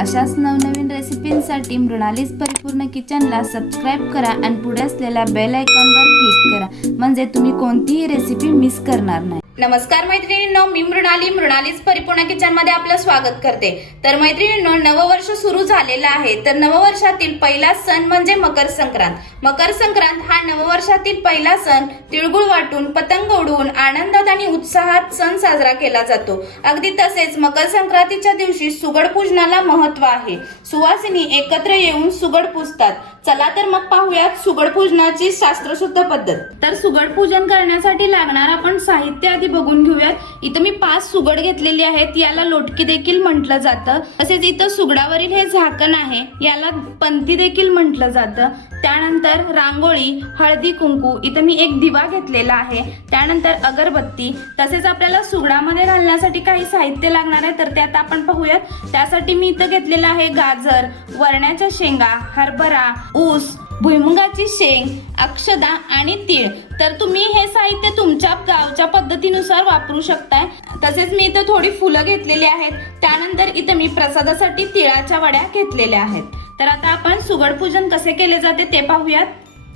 अशाच नवनवीन रेसिपींसाठी मृणालीस परिपूर्ण किचनला सबस्क्राईब करा आणि पुढे असलेल्या बेल आयकॉनवर क्लिक करा. म्हणजे तुम्ही कोणतीही रेसिपी मिस करणार नाही. नमस्कार मैत्रिणींनो मी मृणाली. मृणालीच परिपूर्ण किचनमध्ये आपलं स्वागत करते. तर मैत्रिणींनो नववर्ष सुरू झालेलं आहे. तर नववर्षातील पहिला सण म्हणजे मकर संक्रांत. मकर संक्रांत हा नववर्षातील पहिला सण तिळगुळ वाटून पतंग उडवून आनंदात आणि उत्साहात सण साजरा केला जातो. अगदी तसेच मकर संक्रांतीच्या दिवशी सुगड पूजनाला महत्त्व आहे. सुवासिनी एकत्र येऊन सुगड पूजतात. चला तर मग पाहूयात सुगड पूजनाची शास्त्रशुद्ध पद्धत. तर सुगड पूजन करण्यासाठी लागणार आपण साहित्य आधी बघून घेऊयात. इथं मी पाच सुगड घेतलेली आहेत. याला लोटकी देखील म्हटलं जातं. तसेच इथं सुगडावरील हे झाकण आहे. याला पंथी देखील म्हटलं जातं. त्यानंतर रांगोळी हळदी कुंकू इथं मी एक दिवा घेतलेला आहे. त्यानंतर अगरबत्ती. तसेच आपल्याला सुगडामध्ये घालण्यासाठी काही साहित्य लागणार आहे तर त्यात आपण पाहूयात. त्यासाठी मी इथं घेतलेलं आहे गाजर वरण्याच्या शेंगा हरभरा ऊस भुईमुगाची शेंग अक्षदा आणि तीळ. तर तुम्ही हे साहित्य तुमच्या गावच्या पद्धतीनुसार वापरू शकताय. तसेच मी इथं थोडी फुलं घेतलेली आहेत. त्यानंतर इथं मी प्रसादासाठी तिळाच्या वड्या घेतलेल्या आहेत. तर आता आपण सुगड पूजन कसे केले जाते ते पाहूयात.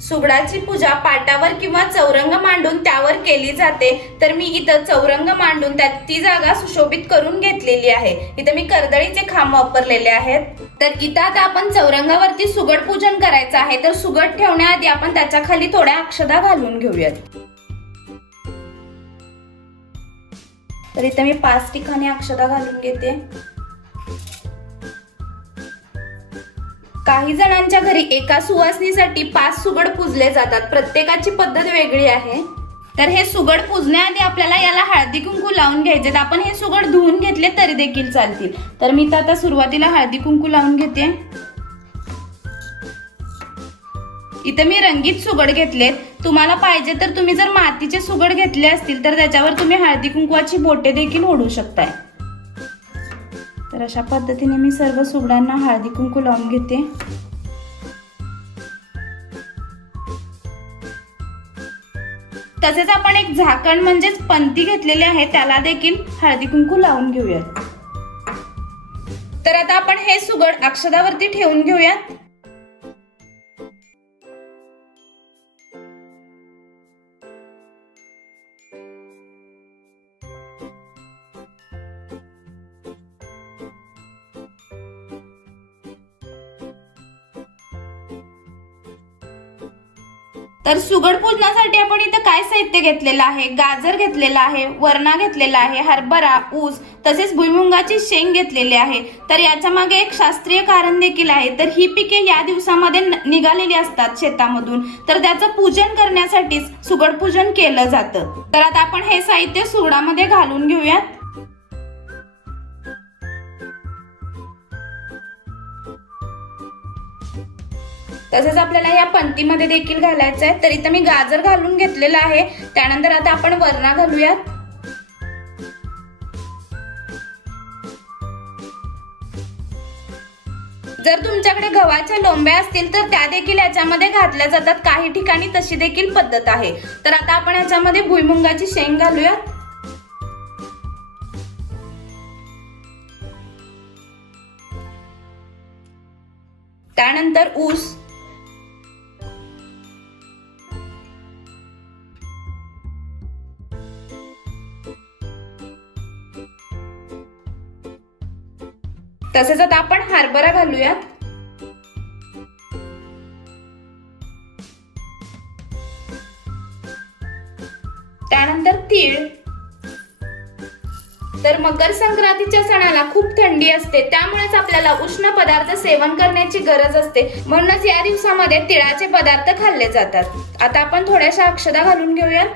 सुगडाची पूजा पाटावर किंवा चौरंग मांडून त्यावर केली जाते. तर मी इथं चौरंग मांडून त्यात ती जागा सुशोभित करून घेतलेली आहे. इथं मी कर्दळीचे खांब वापरलेले आहेत. तर इथं आता आपण चौरंगावरती सुगड पूजन करायचं आहे. तर सुगड ठेवण्याआधी आपण त्याच्याखाली थोड्या अक्षदा घालून घेऊयात. तर इथं मी पाच ठिकाणी अक्षता घालून घेते. काही जणांच्या घरी एका सुवासनीसाठी पाच सुगड पूजले जातात. प्रत्येकाची पद्धत वेगळी आहे. तर हे सुगड पूजण्याआधी आपल्याला याला हळदी कुंकू लावून घ्यायचे आपण हे सुगड धुवून घेतले तरी देखील चालतील. तर मी तर आता सुरुवातीला हळदी कुंकू लावून घेते. इथं मी रंगीत सुगड घेतलेत. तुम्हाला पाहिजे तर तुम्ही जर मातीचे सुगड घेतले असतील तर त्याच्यावर तुम्ही हळदी कुंकवाची बोटे देखील ओढू शकताय. तर अशा पद्धतीने मी सर्व सुगडांना हळदी कुंकू लावून घेते. तसेच आपण एक झाकण म्हणजेच पंती घेतलेली आहे त्याला देखील हळदी कुंकू लावून घेऊयात. तर आता आपण हे सुगड अक्षदावरती ठेवून घेऊयात. तर सुगड पूजनासाठी आपण इथं काय साहित्य घेतलेलं आहे? गाजर घेतलेला आहे वरणा घेतलेला आहे हरभरा ऊस तसेच भुईमुंगाची शेंग घेतलेली आहे. तर याच्या मागे एक शास्त्रीय कारण देखील आहे. तर ही पिके या दिवसामध्ये न- निघालेली असतात शेतामधून. तर त्याचं पूजन करण्यासाठीच सुगड पूजन केलं जातं. तर आता आपण हे साहित्य सुगडामध्ये घालून घेऊयात. तसंच आपल्याला या पंक्तीमध्ये देखील घालायचं आहे. तर इथं मी गाजर घालून घेतलेलं आहे. त्यानंतर आता आपण वरणा घालूयात. जर तुमच्याकडे गव्हाच्या लोंब्या असतील तर त्या देखील याच्यामध्ये घातल्या जातात. काही ठिकाणी तशी देखील पद्धत आहे. तर आता आपण याच्यामध्ये भुईमुंगाची शेंग घालूयात. त्यानंतर ऊस. तसेच आता आपण हरभरा घालूयात. त्यानंतर तीळ. तर मकर संक्रांतीच्या सणाला खूप थंडी असते त्यामुळेच आपल्याला उष्ण पदार्थ सेवन करण्याची गरज असते. म्हणूनच या दिवसामध्ये तिळाचे पदार्थ खाल्ले जातात. आता आपण थोड्याशा अक्षदा घालून घेऊयात.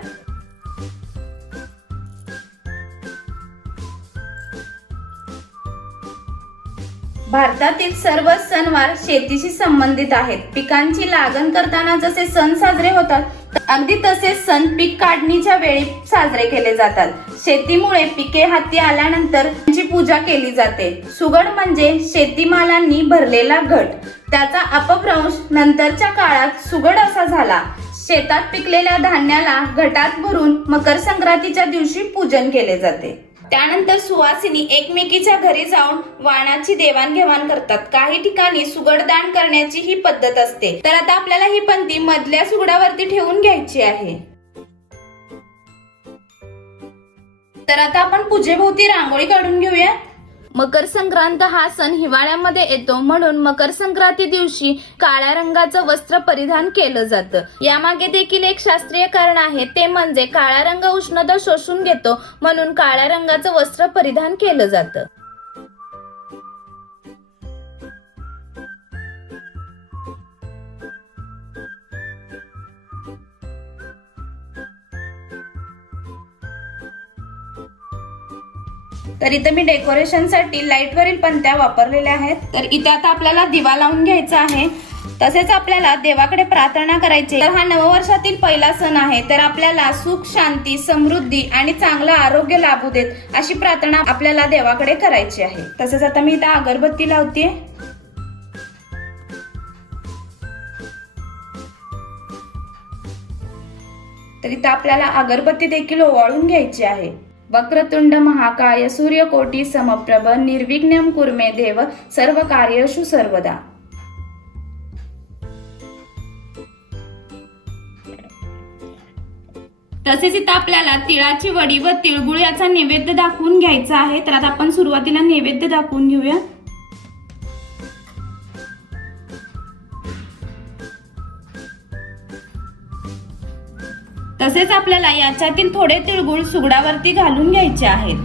भारतातील सर्व सणवार शेतीशी संबंधित आहेत. पिकांची लागण करताना जसे सण साजरे होतात अगदी तसेच सण पीक काढणीच्या वेळी साजरे केले जातात. शेतीमुळे पिके हाती आल्यानंतर त्यांची पूजा केली जाते. सुगड म्हणजे शेतीमालांनी भरलेला घट. त्याचा अपभ्रंश नंतरच्या काळात सुगड असा झाला. शेतात पिकलेल्या धान्याला घटात भरून मकर संक्रांतीच्या दिवशी पूजन केले जाते. त्यानंतर सुवासिनी एकमेकीच्या घरी जाऊन वाणाची देवाणघेवाण करतात. काही ठिकाणी सुगडदान करण्याची ही पद्धत असते. तर आता आपल्याला ही पंथी मधल्या सुगडावरती ठेवून घ्यायची आहे. तर आता आपण पूजेभोवती रांगोळी काढून घेऊया मकर संक्रांत हा सण हिवाळ्यामध्ये येतो. म्हणून मकर संक्रांती दिवशी काळ्या रंगाचं वस्त्र परिधान केलं जातं. यामागे देखील एक शास्त्रीय कारण आहे. ते म्हणजे काळा रंग उष्णता शोषून घेतो. म्हणून काळ्या रंगाचं वस्त्र परिधान केलं जातं. तर इथं मी डेकोरेशनसाठी लाईटवरील पंत्या वापरलेल्या आहेत. तर इथं आता आपल्याला दिवा लावून घ्यायचा आहे. तसेच आपल्याला देवाकडे प्रार्थना करायची तर हा नववर्षातील पहिला सण आहे. तर आपल्याला सुख शांती समृद्धी आणि चांगलं आरोग्य लाभू देत अशी प्रार्थना आपल्याला देवाकडे करायची आहे. तसेच आता मी इथं अगरबत्ती लावते तर इथं आपल्याला अगरबत्ती देखील ओवाळून घ्यायची आहे. वक्रतुंड महाकाय सूर्यकोटी समप्रभ निर्विघ्नम कुर्मे देव सर्व कार्यशु सर्वदा. तसेच इथं आपल्याला तिळाची वडी व तिळगुळ याचा नैवेद्य दाखवून घ्यायचा आहे. तर आता आपण सुरुवातीला नैवेद्य दाखवून घेऊया. तसेच आपल्याला याच्यातील थोडे तिळगुळ सुगडावरती घालून घ्यायचे आहेत.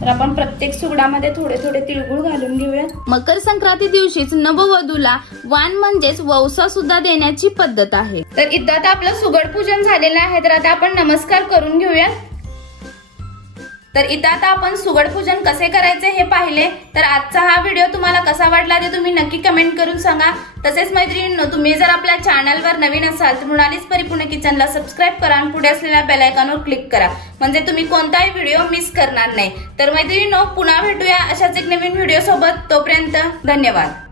तर आपण प्रत्येक सुगडामध्ये थोडे थोडे तिळगुळ घालून घेऊया. मकर संक्रांती दिवशीच नववधूला वाण म्हणजेच वौसा सुद्धा देण्याची पद्धत आहे. तर इथं आता आपलं सुगड पूजन झालेलं आहे तर आता आपण नमस्कार करून घेऊया. तर इथं आता आपण सुगड पूजन कसे करायचे हे पाहिले. तर आजचा हा व्हिडिओ तुम्हाला कसा वाटला ते तुम्ही नक्की कमेंट करून सांगा. तसेच मैत्रिणींनो तुम्ही जर आपल्या चॅनलवर नवीन असाल तर मृणालीच परिपूर्ण किचनला सबस्क्राईब करा आणि पुढे असलेल्या बेलायकॉनवर क्लिक करा. म्हणजे तुम्ही कोणताही व्हिडिओ मिस करणार नाही. तर मैत्रिणींनो पुन्हा भेटूया अशाच एक नवीन व्हिडिओसोबत तोपर्यंत धन्यवाद.